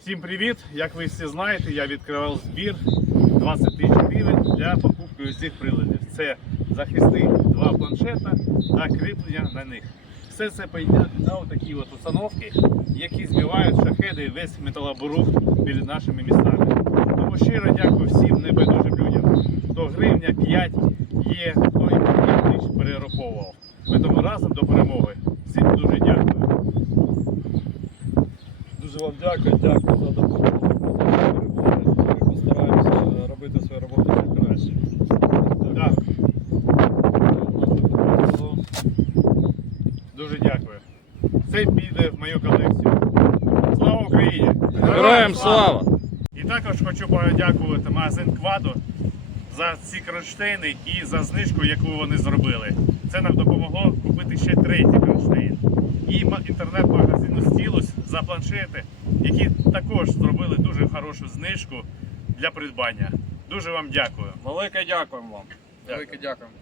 Всім привіт! Як ви всі знаєте, я відкривав збір 20 тисяч гривень для покупки цих приладів. Це захисти два планшета та кріплення на них. Все це пойде на такі от установки, які збивають шахеди весь металобрух перед нашими містами. Тому щиро дякую всім небайдужим людям. Хто гривня 5 є, хто і тисяч перераховував. Ми тому разом до перемоги. Всім дуже дякую. Дуже вам дякую, дякую за допомогу. Ми постараємося робити свою роботу ще краще. Так. Дуже дякую. Це піде в мою колекцію. Слава Україні! Героям слава! І також хочу подякувати магазин Квадо за ці кронштейни і за знижку, яку вони зробили. Це нам допомогло купити ще третій кронштейн. І Стілус за планшети, які також зробили дуже хорошу знижку для придбання. Дуже вам дякую. Велике дякуємо вам. Дякую. Велике дякуємо.